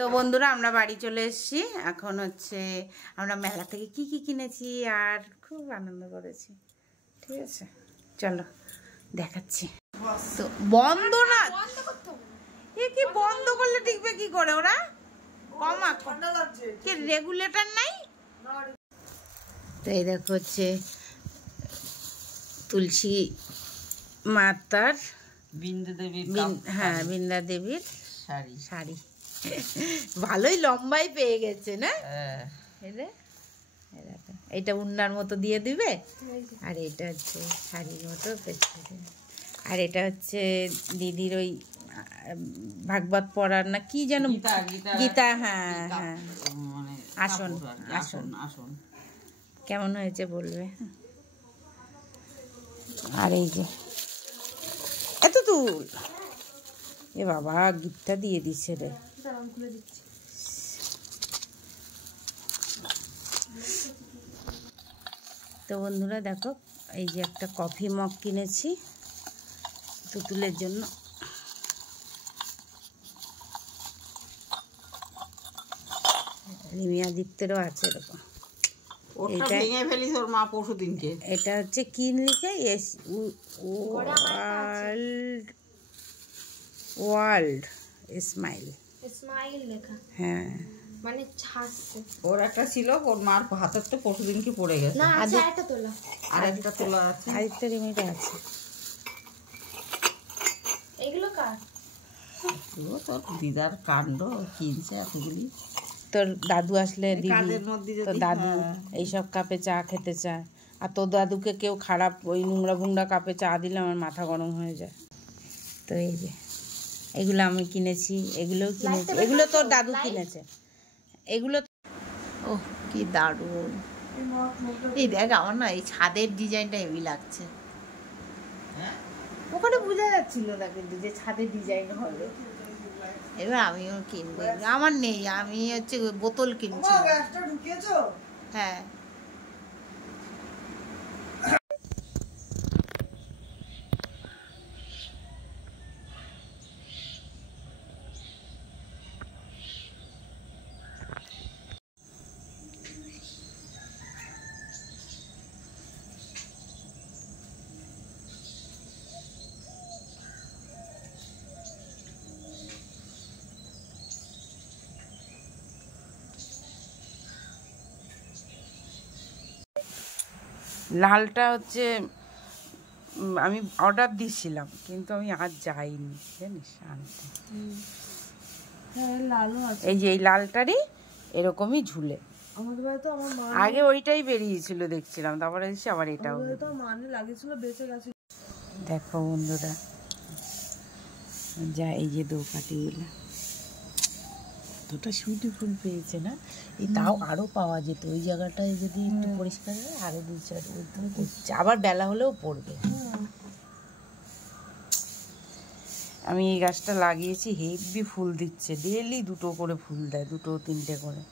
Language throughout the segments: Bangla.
তো বন্ধুরা আমরা বাড়ি চলে এসেছি। এখন হচ্ছে আমরা মেলা থেকে কি কি কিনেছি আর খুব আনন্দ করেছি। ঠিক আছে, চলো দেখাচ্ছি। তো বন্ধ না, এ কি বন্ধ করলে টিকবে কি করে? ওরা কমা কি রেগুলেটর নাই? তো এই দেখো হচ্ছে তুলসী মাতার বিন্দু দেবীর, হ্যাঁ বৃন্দা দেবীর শাড়ি শাড়ি ভালোই লম্বাই পেয়ে গেছে না? এটা উন্নার মতো দিয়ে দিবে, আর এটা হচ্ছে শাড়ির মতো পেছনে, আর এটা হচ্ছে দিদির ওই ভাগবত পড়ার না কি যেন গীতা, হ্যাঁ হ্যাঁ আসন আসন আসন কেমন হয়েছে বলবে। আর এই যে এত তুল, এ বাবা গীতটা দিয়ে দিচ্ছে রে। তো বন্ধুরা দেখো এই যে একটা কফি মগ কিনেছি তুতুলের জন্য। রিমিয়াদিত্যেরও আছে এরকম। এটা হচ্ছে কি লিখে ওয়ার্ল্ড স্মাইল লেখা, হ্যাঁ মানে ছাড়ছে। ওর একটা ছিল, ওর মার হাতের তো পরশু দিনকে পড়ে গেছে। না আরেকটা তোলা, আরেকটা তোলা আছে, আরেকটা রিমিটা আছে। এগুলো কার? তোর দিদার কাণ্ড, কিনছে এতগুলি। তোর দাদু আসলে দিদি, তোর দাদু এইসব কাপে চা খেতে চায়, আর তোর দাদুকে কেউ খারাপ ওই নোংরা ভুংরা কাপে চা দিলে আমার মাথা গরম হয়ে যায়। তো এই যে এগুলো আমি কিনেছি, এগুলোও কিনেছি, এগুলো তোর দাদু কিনেছে এগুলো। ও কি দারুণ! এই দেখ আমার না এই ছাদের ডিজাইনটা হেভি লাগছে। ওখানে বোঝা যাচ্ছিল না কিন্তু যে ছাদের ডিজাইন হবে। এবার আমিও কিনবো, আমার নেই, আমি হচ্ছে বোতল কিনছি। হ্যাঁ লালটা হচ্ছে আমি অর্ডার দিয়েছিলাম কিন্তু আমি আজ যাইনি জানিস আনতে। এই যে এই লালটারই এরকমই ঝুলে, আগে ওইটাই বেরিয়েছিল দেখছিলাম, তারপরে এসে আবার এটাও। দেখো বন্ধুরা যা এই যে দোকাটিগুলো দুটো সুইটি ফুল পেয়েছে না, এই তাও আরো পাওয়া যেত ওই জায়গাটায় যদি একটু পরিষ্কার হয়, আরো দু চার করছে, আবার বেলা হলেও পড়বে। আমি এই গাছটা লাগিয়েছি, হেভি ফুল দিচ্ছে, ডেলি দুটো করে ফুল দেয়, দুটো তিনটে করে।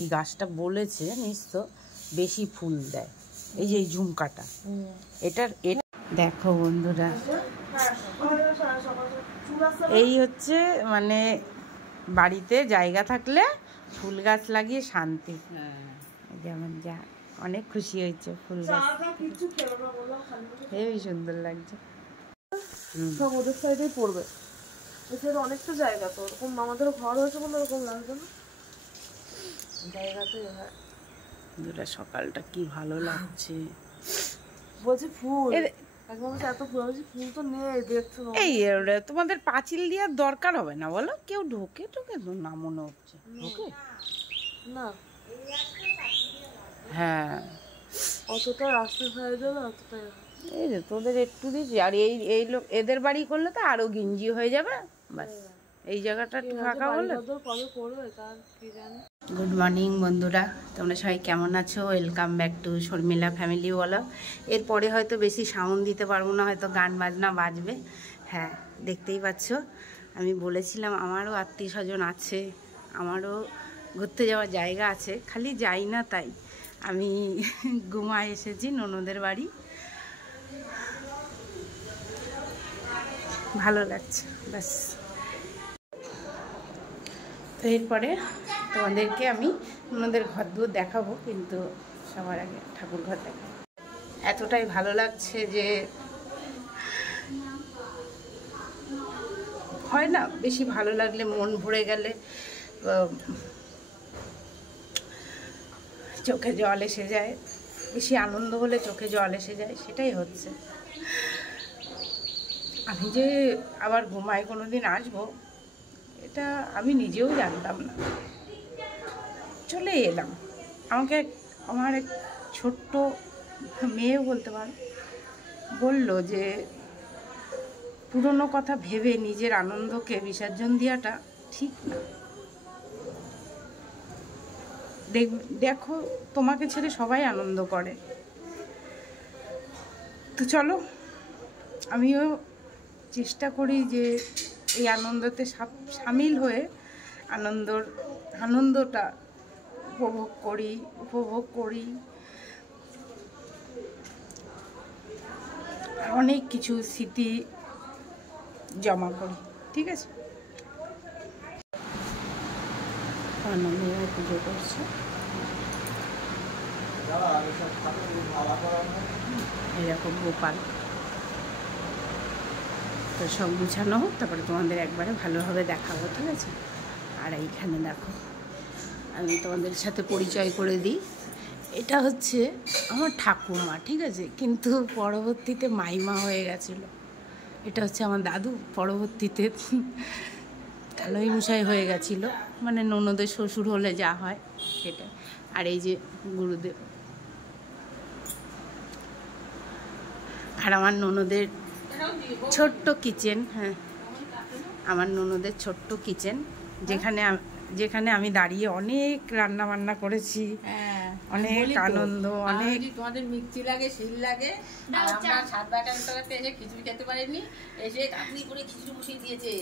এই গাছটা বলেছে জানিস তো বেশি ফুল দেয়, এই যে এই ঝুমকাটা এটার। দেখো বন্ধুরা এই হচ্ছে মানে বাড়িতে জায়গা থাকলে ফুল গাছ লাগিয়ে শান্তি। যেমন যা অনেক খুশি হয়েছে ফুল গাছ, হেবি সুন্দর লাগছে। সব ওদের সাইডেই পড়বে, অনেকটা জায়গা, তো ওরকম আমাদের ঘর হয়েছে বলে ওরকম লাগবে না জায়গাতে। দুটা সকালটা কি ভালো লাগছে। বলছি ফুল এত ফুল, ফুল তো নেই দেখছো। এই তোমাদের পাঁচিল দেওয়ার দরকার হবে না বলো, কেউ ঢোকে টোকে তো না মনে হচ্ছে ঢোকে না। হ্যাঁ অতটা রাস্তা হয়ে গেল, অতটাই এই যে তোদের একটু দিচ্ছি, আর এই লোক এদের বাড়ি করলে তো আরো গিঞ্জি হয়ে যাবে ব্যাস। এই জায়গাটা ফাঁকা হলে। গুড মর্নিং বন্ধুরা, তোমরা সবাই কেমন আছো? Welcome back to Sharmila family blog. এরপরে হয়তো বেশি সাউন্ড দিতে পারবো না, হয়তো গান বাজনা বাজবে। হ্যাঁ দেখতেই পাচ্ছ, আমি বলেছিলাম আমারও আত্মীয় স্বজন আছে, আমারও ঘুরতে যাওয়ার জায়গা আছে, খালি যাই না তাই। আমি গুমা এসেছি ননদের বাড়ি, ভালো লাগছে ব্যাস। তো এরপরে তোমাদেরকে আমি ওনাদের ঘর দুয়ার দেখাবো, কিন্তু সবার আগে ঠাকুর ঘর দেখাবো। এতটাই ভালো লাগছে যে হয় না, বেশি ভালো লাগলে মন ভরে গেলে চোখে জল এসে যায়, বেশি আনন্দ হলে চোখে জল এসে যায়, সেটাই হচ্ছে। আমি যে আবার ঘুমায় কোনো দিন আসবো এটা আমি নিজেও জানতাম না, চলে এলাম। আমাকে আমার এক ছোট্ট মেয়েও বলতে পারো বললো যে পুরনো কথা ভেবে নিজের আনন্দকে বিসর্জন দেওয়াটা ঠিক না। দেখো তোমাকে ছেড়ে সবাই আনন্দ করে, তো চলো আমিও চেষ্টা করি যে এই আনন্দতে সামিল হয়ে আনন্দটা উপভোগ করি। অনেক কিছু স্মৃতি জমা করি, ঠিক আছে। পুজো করছে, এরকম গোপাল। তো সব গুছানো হোক, তারপরে তোমাদের একবারে ভালোভাবে দেখাবো, ঠিক আছে। আর এইখানে দেখো আমি তোমাদের সাথে পরিচয় করে দিই, এটা হচ্ছে আমার ঠাকুমা, ঠিক আছে, কিন্তু পরবর্তীতে মাইমা হয়ে গেছিলো। এটা হচ্ছে আমার দাদু, পরবর্তীতে কালোই মশাই হয়ে গেছিলো, মানে ননদের শ্বশুর হলে যা হয় সেটা। আর এই যে গুরুদেব, আর আমার ননদের ছোট্ট কিচেন। হ্যাঁ, আমার ননদের ছোট্ট কিচেন, যেখানে আমি দাঁড়িয়ে অনেক রান্না বান্না করেছি, অনেক আনন্দ, অনেক। তোমাদের মিক্সি লাগে, শিল লাগে, আর আমরা 7-8 এসে খিচুড়ি খেতে পারিনি, এসে তাড়াতাড়ি করে খিচুড়ি বসিয়ে দিয়েছে,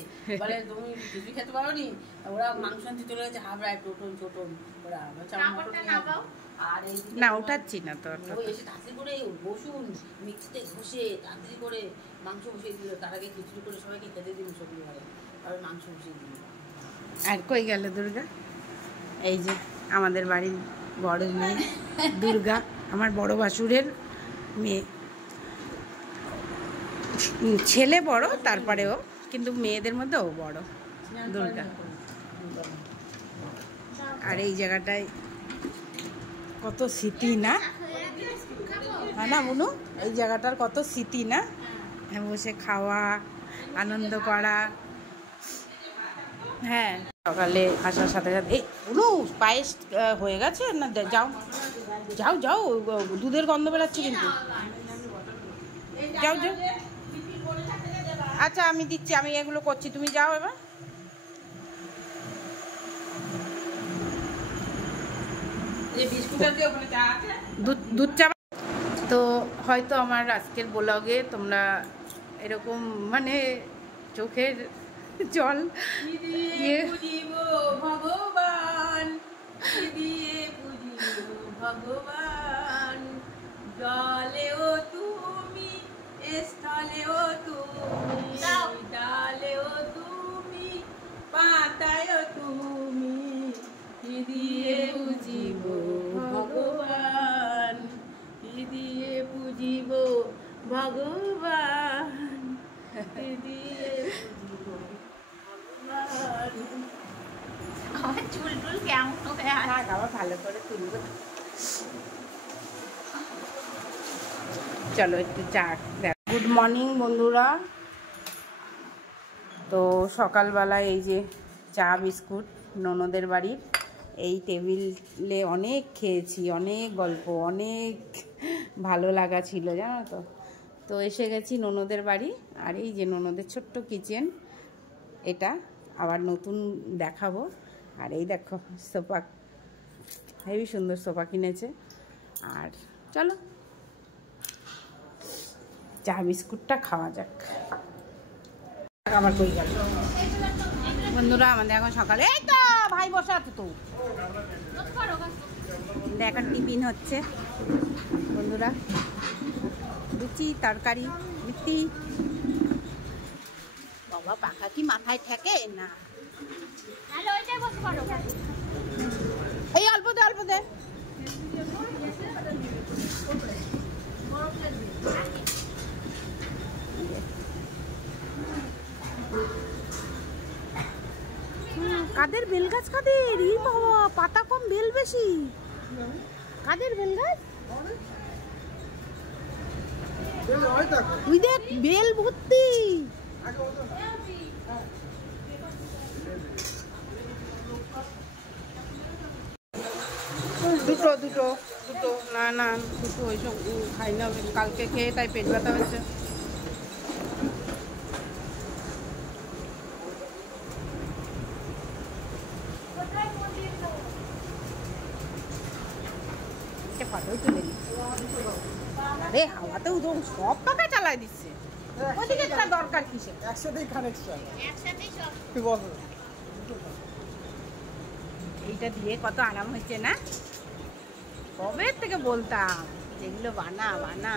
বলে তুমি খিচুড়ি খেতে পারোনি, ওরা মাংস আনতে চলে গেছে হাবড়ায়, টোটন ওরা আর এই না উঠাচ্ছি না তো, এসে তাড়াতাড়ি করে বসুন মিক্সিতে ঘষে তাড়াতাড়ি করে মাংস বসিয়ে দিল। তার আগে খিচুড়ি করে সবাইকে খেতে দিন সবজি ঘরে, আর মাংস বসিয়ে দিল। আর কই গেল দুর্গা? এই যে আমাদের বাড়ির বড় মেয়ে দুর্গা, আমার বড় ভাসুরের মেয়ে। ছেলে বড়, তারপরেও কিন্তু মেয়েদের মধ্যে ও বড়, দুর্গা। আর এই জায়গাটায় কত স্মৃতি না, হ্যাঁ না বুনু, এই জায়গাটার কত স্মৃতি না, বসে খাওয়া, আনন্দ করা। হ্যাঁ, সকালে আসার সাথে সাথে এই বুনু পায়েস হয়ে গেছে না, যাও যাও যাও, দুধের গন্ধ বেরাচ্ছে কিন্তু, যাও যাও। আচ্ছা আমি দিচ্ছি, আমি এগুলো করছি, তুমি যাও এবার। দুধ চা। তো হয়তো আমার আজকের ব্লগে তোমরা এরকম মানে চোখের জল ভগবান ভগবান, জলেও তুমি, স্থলেও তুমি, ডালেও তুমি, পাতায়ও তুমি, দিয়ে বুঝিব ভগবান, দিয়ে বুঝিব ভগবান, দিয়ে বুঝিব ভগবান। আমার চুল টুল কেমন হয়ে আছে, আবার ভালো করে তুলব। চলো একটু চা। গুড মর্নিং বন্ধুরা। তো সকালবেলা এই যে চা বিস্কুট ননদের বাড়ির এই টেবিলে অনেক খেয়েছি, অনেক গল্প, অনেক ভালো লাগা ছিল জানো তো। তো এসে গেছি ননদের বাড়ি, আর এই যে ননদের ছোট্ট কিচেন, এটা আবার নতুন দেখাবো। আর এই দেখো সোফা, হেবি সুন্দর সোফা কিনেছে। আর চলো চা বিস্কুটটা খাওয়া যাক। আবার কই গেল বন্ধুরা, আমাদের এখন সকালে, এই তো ভাই বসে আছে তো, দেখার টিফিন হচ্ছে বন্ধুরা, লুচি তরকারি মিষ্টি। বাবা পাখা কি মাথায় ঠেকে না, এই অল্প দে অল্প দে। কাদের বেল গাছ কাদের? ই বাবা, পাতা কম বেল বেশি। কাদের বেল গাছ? তুই দেখ বেল ভর্তি। দুটো দুটো দুটো না না দুটো ওইসব খাই না, কালকে খেয়ে তাই পেট ব্যথা হয়েছে। আরে হাওয়াতে সব টাকা চালাই দিচ্ছে, ওদিকে দরকার কিসে? একসাথেই কানেকশন, এইটা দিয়ে কত আরাম হয়েছে না? কবে থেকে বলতাম যেগুলো বানা বানা।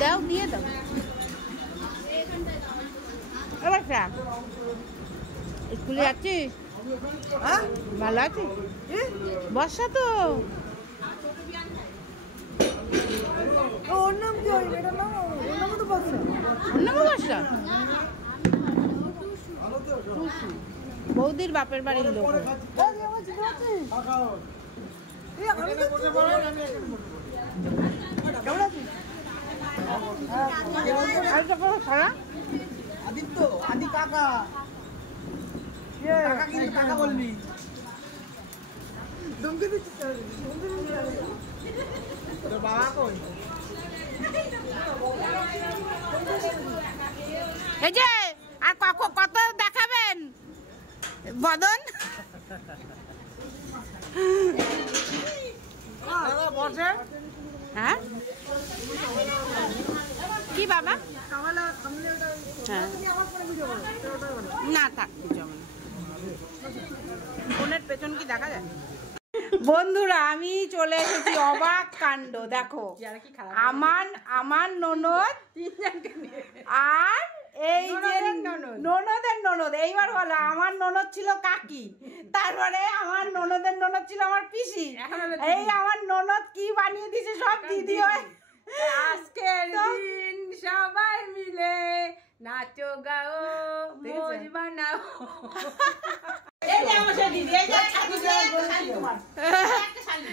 দাও দিয়ে দাও। স্কুলে যাচ্ছিস? ভালো আছিস? বর্ষা তো ওর নাম কি? ওর নাম তো বলছে বর্ষা। বৌদির বাপের বাড়ির লোক। আদিত্য, আদি কাকা, কাকা কিন্তু কাকা বলবি। ধমকি দিচ্ছিস তোর বাবা কই? এই যে আর কত দেখাবেন বদন? হ্যাঁ কি বাবা? হ্যাঁ না থাক কিছু হবে না, ফোনের পেছন কি দেখা যায়? বন্ধুরা আমি চলে এসেছি, অবাক কাণ্ড দেখো। আমার ননদ আর এই যে ননদের ননদ, এইবার বলো আমার ননদ ছিল কাকি, তারপরে আমার ননদের ননদ ছিল আমার পিসি, এই আমার ননদ কি বানিয়ে দিছে সব দিদি হয়। আজকের দিন সবাই মিলে নাচো গাও মৌজ বানাও। এই যে আমার শালি, এই যে শালি তোমার একটা শালি।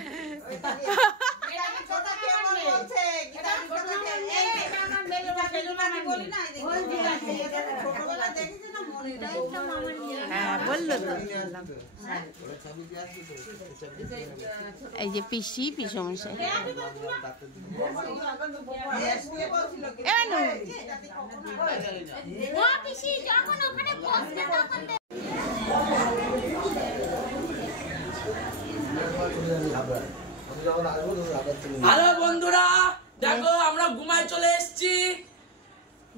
এটা কি ছোট কি আমার বলছে? এটা ছোট কে? এই এটা আমার মেয়ে বাচ্চাগুলো বলি না, এই যে ছোটবেলা দেখেছ না মনে নাই? এটা মামার নিয়ে। হ্যাঁ বললো তো। এই যে পিসি পিসমশাই হ্যালো বন্ধুরা, দেখো আমরা ঘুমায় চলে এসেছি।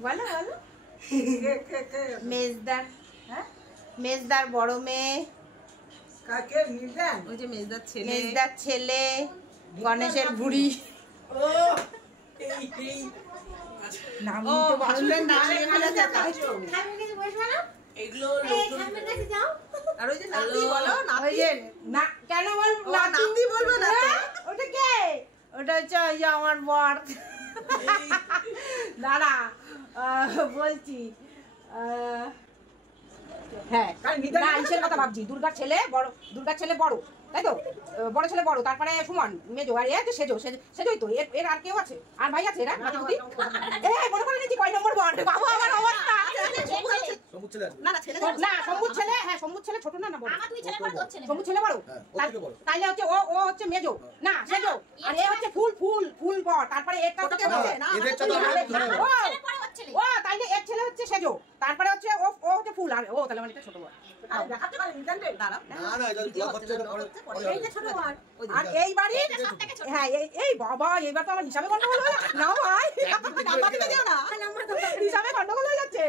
বলো বলো। মেজদার, হ্যাঁ মেজদার বড় মেয়ে, কাকে নিলেন? ওই যে মেজদার ছেলে, মেজদার ছেলে, গণেশের বুড়ি। ও এই এই নাম তো ভালো না, এগুলো আর ওই যে নাতি বলো, ওই যে না কেন বল নাতি বলবো না তো। ওটা কে? ওটা হচ্ছে ওই যে আমার বর। দাঁড়া বলছি, হ্যাঁ না ইসের কথা ভাবছি, দুর্গার ছেলে বড়, দুর্গার ছেলে বড় তাই তো, বড় ছেলে বড়, তারপরে সুমন মেজো, আর এ সেজো, সেজোই তো। এর আর কেউ আছে? আর ভাই আছে এরা নাতি? এই মনে করে নিয়েছি কয় নম্বর বর বাবু আমার অবস্থা। না না ছেলে না শম্ভুর ছেলে, হ্যাঁ শম্ভুর ছেলে ছোট না, না বড়? শম্ভুর ছেলে বড়, তাইলে হচ্ছে ও হচ্ছে মেজো না সেজো, আর এ হচ্ছে ফুল বর, তারপরে এরটা হচ্ছে ও, তাইলে এর ছেলে হচ্ছে সেজো, তারপরে হচ্ছে ও হচ্ছে ফুল, আর ও তাহলে মানে এটা ছোট বর। দেখাতে পারেন জানতে দাঁড়াও এই যে ছোট বর আর এই বাড়ি, হ্যাঁ এই বাবা এইবার তো আমার হিসাবে গন্ডগোল হয়ে যাচ্ছে না ভাই, নাম্বার দিতে দিও না, হিসাবে গন্ডগোল হয়ে যাচ্ছে।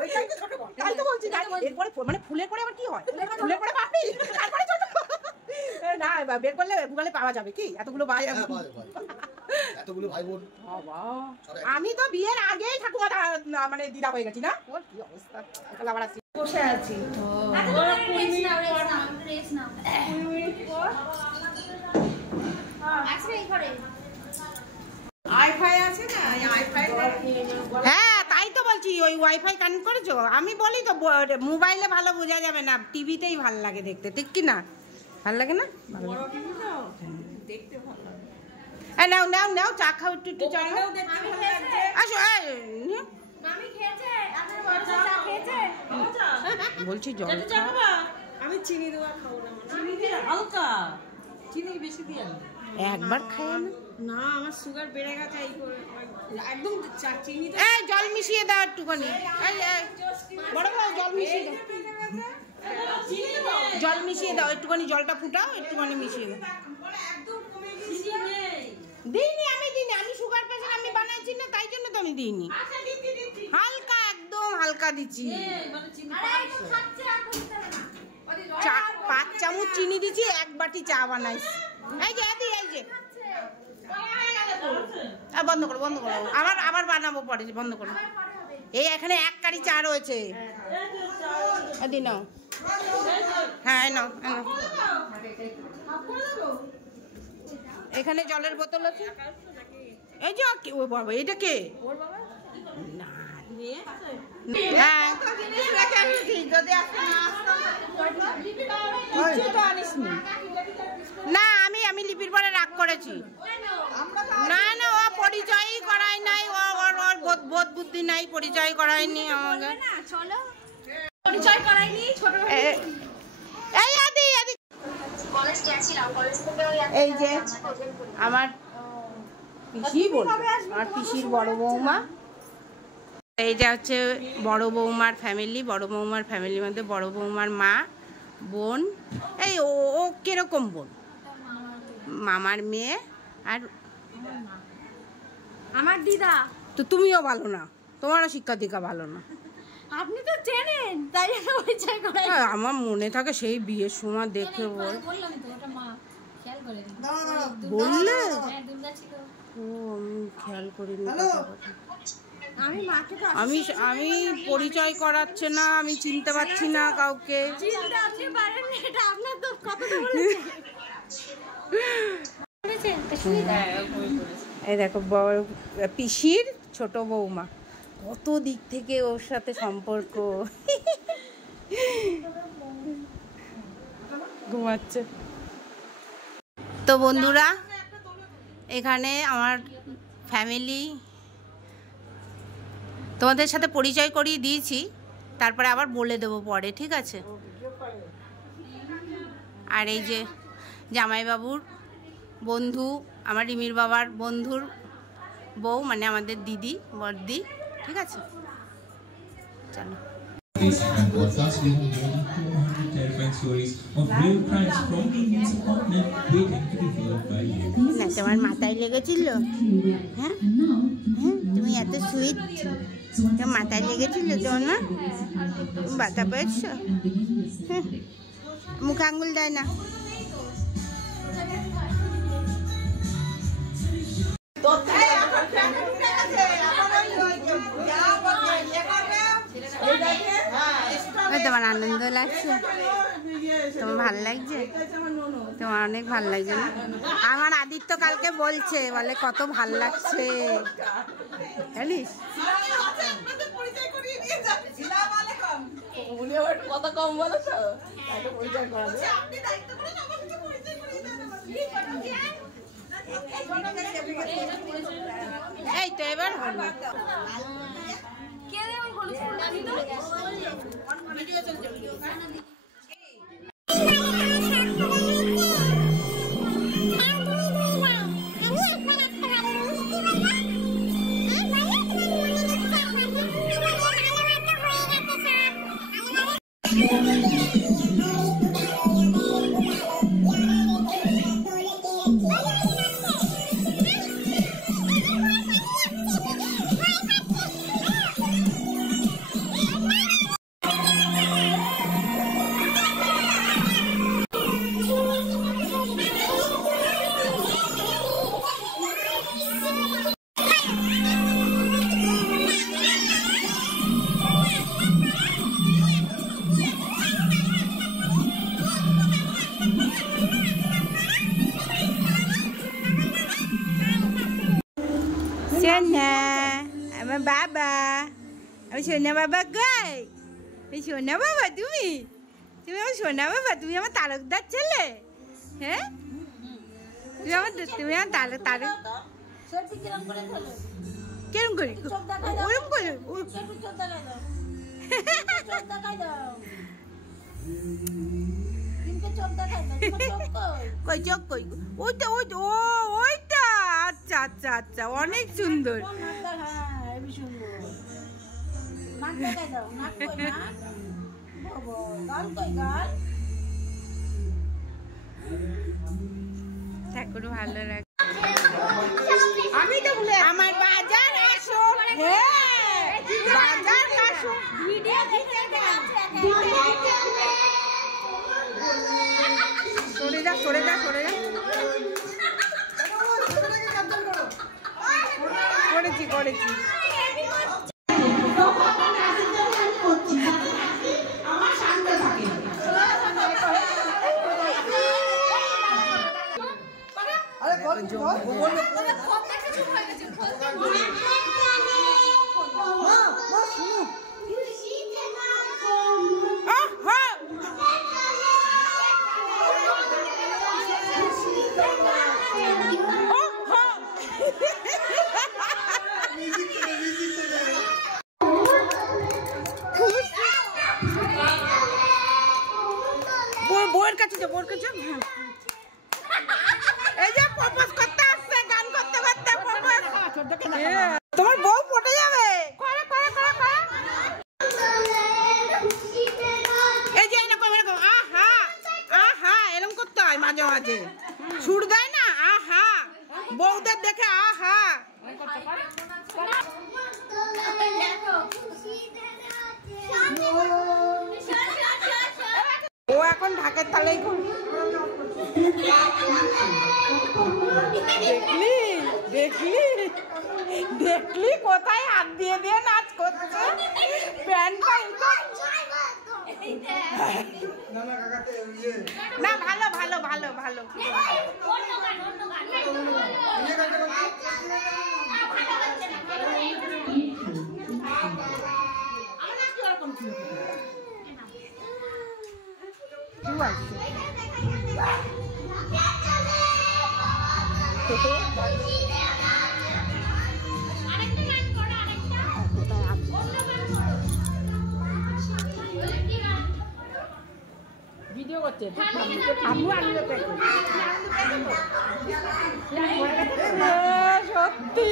ওইটাই তো ছোট বর। তাই তো বলছি, এরপরে মানে ফুলের পরে আবার কি হয়? ফুলের পরে পাপড়ি, তারপরে ছোট। না বের করলে গুগলে পাওয়া যাবে কি এতগুলো ভাই এতগুলো ভাই বোন বাবা আমি তো বিয়ের আগেই ঠাকুমা মানে দিদা হয়ে গেছি না ওর কি অবস্থা আবার আসি বসে আছি হ্যাঁ তাই তো বলছি ওই ওয়াইফাই কানেক্ট করেছো আমি বলি তো মোবাইলে ভালো বোঝা যাবে না টিভিতেই ভালো লাগে দেখতে ঠিক কি না ভালো লাগে না নাও নাও নাও চা খাও একটু একটু চা খাও আসো বলছি জল আমি চিনি দেওয়া খাবো না হালকা চিনি বেশি দিয়ে একবার খায় না না আমার সুগার বেড়ে গেছে একদম চিনি এই জল মিশিয়ে দাও একটুখানি বড় বড় জল মিশিয়ে দাও জল মিশিয়ে দাও একটুখানি জলটা ফুটাও একটুখানি মিশিয়ে দাও দিইনি আমি সুগার পেশেন্ট আমি বানাইছি না তাই জন্য তো আমি দিইনি হালকা একদম হালকা দিচ্ছি 5 চামচ চিনি দিচ্ছি 1 বাটি চা বানাইছি এই যে বন্ধ করো আবার বানাবো পরে বন্ধ করো এই এখানে 1 কারি চা রয়েছে নাও হ্যাঁ নাও এখানে জলের বোতল আছে এই যে ও বাবা এটা কে হ্যাঁ না আমি লিপির পরে রাগ করেছি না না ও পরিচয়ই করাই নাই ওর বোধ বুদ্ধি নাই পরিচয় করায়নি আমাকে পরিচয় করাইনি ছোট এই যে আমার পিসি বল আমার পিসির বড় বৌমা এইটা হচ্ছে বড় বৌমার ফ্যামিলির মধ্যে বড় বৌমার মা বোন এই ও কিরকম বোন মামার মেয়ে আর আমার দিদা তো তুমিও ভালো না তোমারও শিক্ষা দীক্ষা ভালো না আপনি তো চেনেন তাই জন্য পরিচয় করাই আমার মনে থাকে সেই বিয়ের সময় দেখে বললাম তো ওটা মা খেয়াল করে বললে দুর্গা ছিল ও আমি খেয়াল করিনি আমি মাকে তো আমি পরিচয় করাচ্ছে না আমি চিনতে পারছি না কাউকে চিনতে আপনি পারেন এটা আপনার তো কতটা বলেছেন তো শুনি এই দেখো বড় পিসির ছোট বৌমা কত দিক থেকে ওর সাথে সম্পর্ক ঘুমাচ্ছে তো বন্ধুরা এখানে আমার ফ্যামিলি তোমাদের সাথে পরিচয় করিয়ে দিয়েছি তারপরে আবার বলে দেবো পরে ঠিক আছে আর এই যে জামাইবাবুর বন্ধু আমার রিমির বাবার বন্ধুর বউ মানে আমাদের দিদি বড়দি ঠিক আছে চলো And podcast, we have more than 200 terrifying stories of real crimes from the subcontinent waiting to be heard by you. না তোমার মাথায় লেগেছিল হ্যাঁ হ্যাঁ তুমি এত সুইট তোমার মাথায় লেগেছিল তোমার না বাতা পেয়েছো হ্যাঁ মুখে আঙুল দেয় না তোমার আনন্দ লাগছে তোমার ভালো লাগছে তোমার অনেক ভালো লাগছে না আমার আদিত্য কালকে বলছে বলে কত ভালো লাগছে জানিস কত কম বলো তো এই তো এবার হলো ভিডিও চলছে সোনা আমার বাবা, আমি সোনা বাবা কই? এই সোনা বাবা তুমি আমার সোনা বাবা, তুমি আমার তারকদার ছেলে। হ্যাঁ তুমি আমার তারক কেরম করি ওরম করে কই চোখ কই? ওইটা ওইটা আচ্ছা আচ্ছা আচ্ছা, অনেক সুন্দর। ঠাকুর ভালো রাখ। আমি তো ভুলে আমার বাজার আসুন, বাজার আসুন ভিডিও দিতে সরে যা সরে যা সরে যা। করেছি করেছি। বউয়ের কাছে যাও, বউয়ের কাছে। এই যে প্রপোজ করতে আসছে, গান করতে করতে প্রপোজ। তোমার বউ পটে যাবে। এই যে এরকম এরকম আহা আহা এরকম করতে হয় মাঝে মাঝে, সুর দেয় না আহা, বউদের দেখে আহা। ও এখন ঢাকের তালেই দেখলি দেখলি দেখলি কোথায় হাত দিয়ে দিয়ে নাচ করছে, প্যান্টটা না ভালো ভালো ভালো ভালো। ভিডিও করছে সত্যি।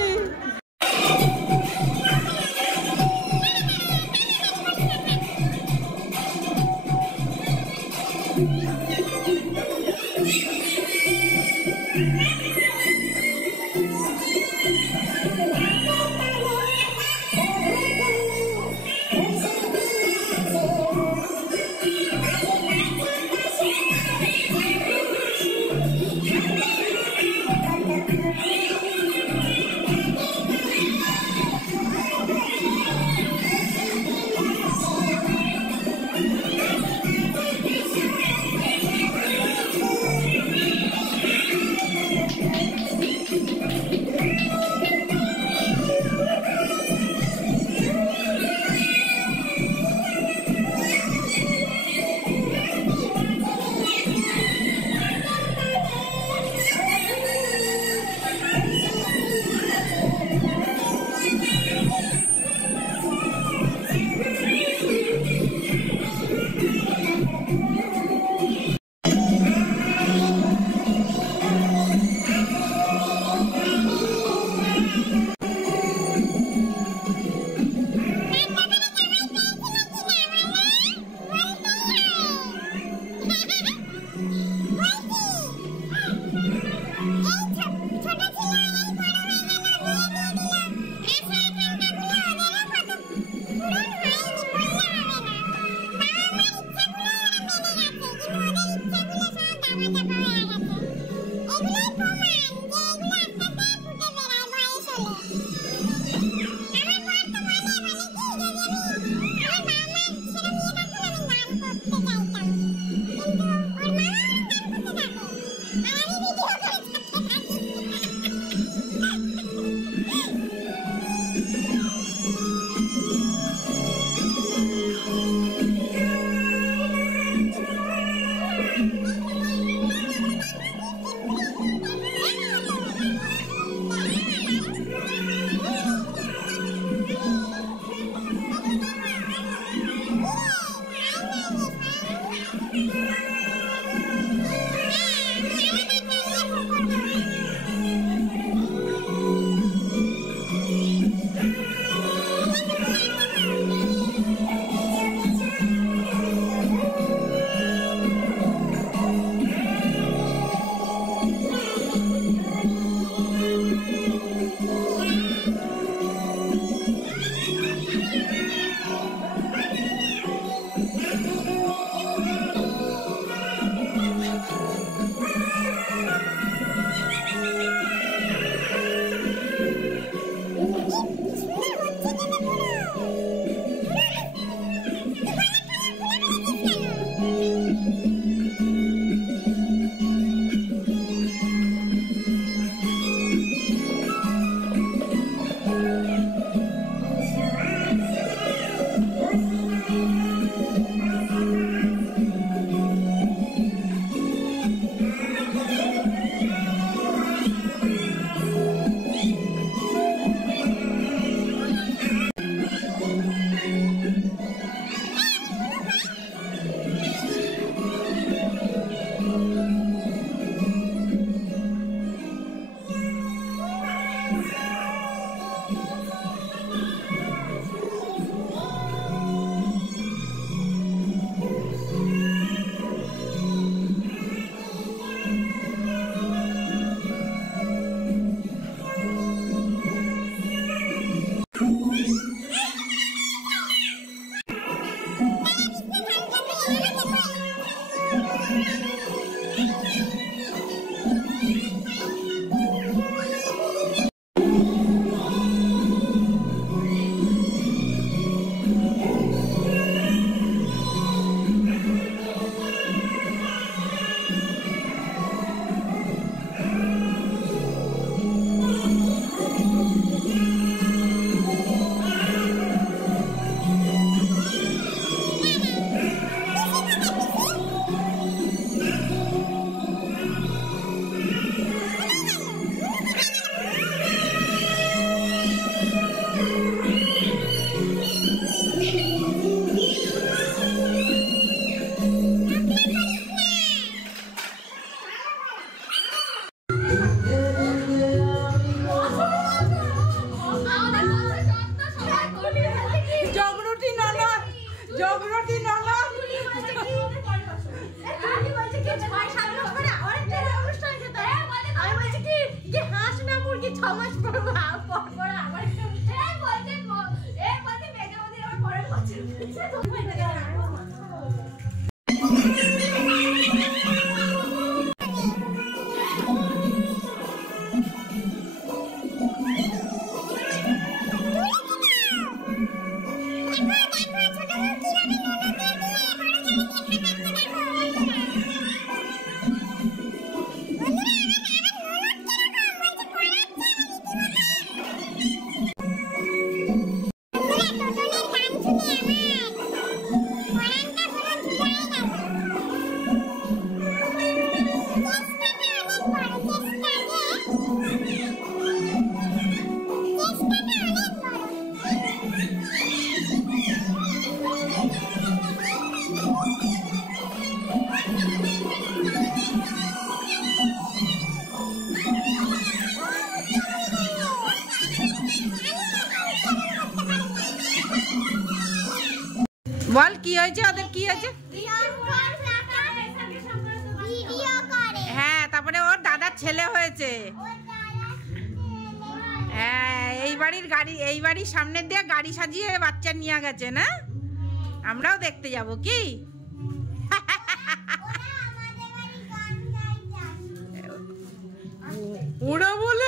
বল কি হয়েছে ওদের কি হয়েছে? হ্যাঁ তারপরে ওর দাদার ছেলে হয়েছে। হ্যাঁ এই বাড়ির সামনে দিয়ে গাড়ি সাজিয়ে বাচ্চা নিয়ে গেছে না? আমরাও দেখতে যাব কি? ওরা বলে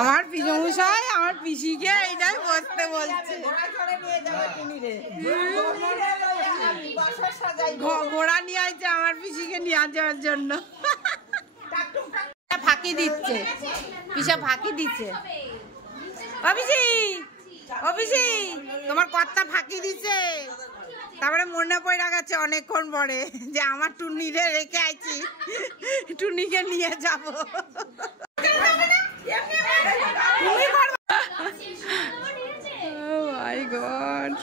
আমার পিসমশাই আমার পিসিকে এইটাই বসতে বলছে। ঘোড়া নিয়ে আসছে আমার পিসিকে নিয়ে যাওয়ার জন্য। ফাঁকি দিচ্ছে, পিসা ফাঁকি দিচ্ছে। অপিসি তোমার কর্তা ফাঁকি দিচ্ছে। তারপরে মনে পড়ে গেছে অনেকক্ষণ পরে যে আমার টুনিরে রেখে আইছি, টুনিকে নিয়ে যাবো।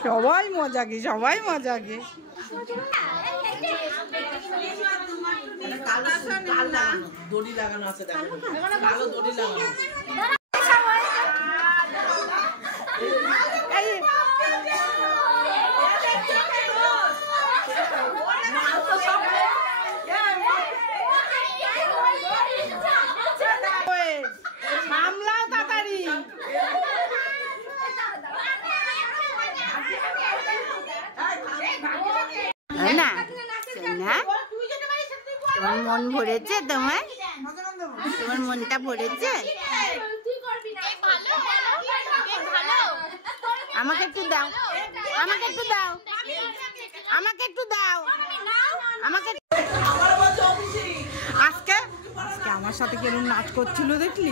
সবাই মজাকে সবাই মজাকে। দড়ি লাগানো আছে, দেখো কালো দড়ি লাগানো। আমার মন ভরেছে তোমার? তোমার মনটা ভরেছে? আমাকে একটু দাও, আমাকে একটু দাও, আমাকে একটু দাও, আমাকে। আজকে আমার সাথে কেমন নাচ করছিল দেখলি?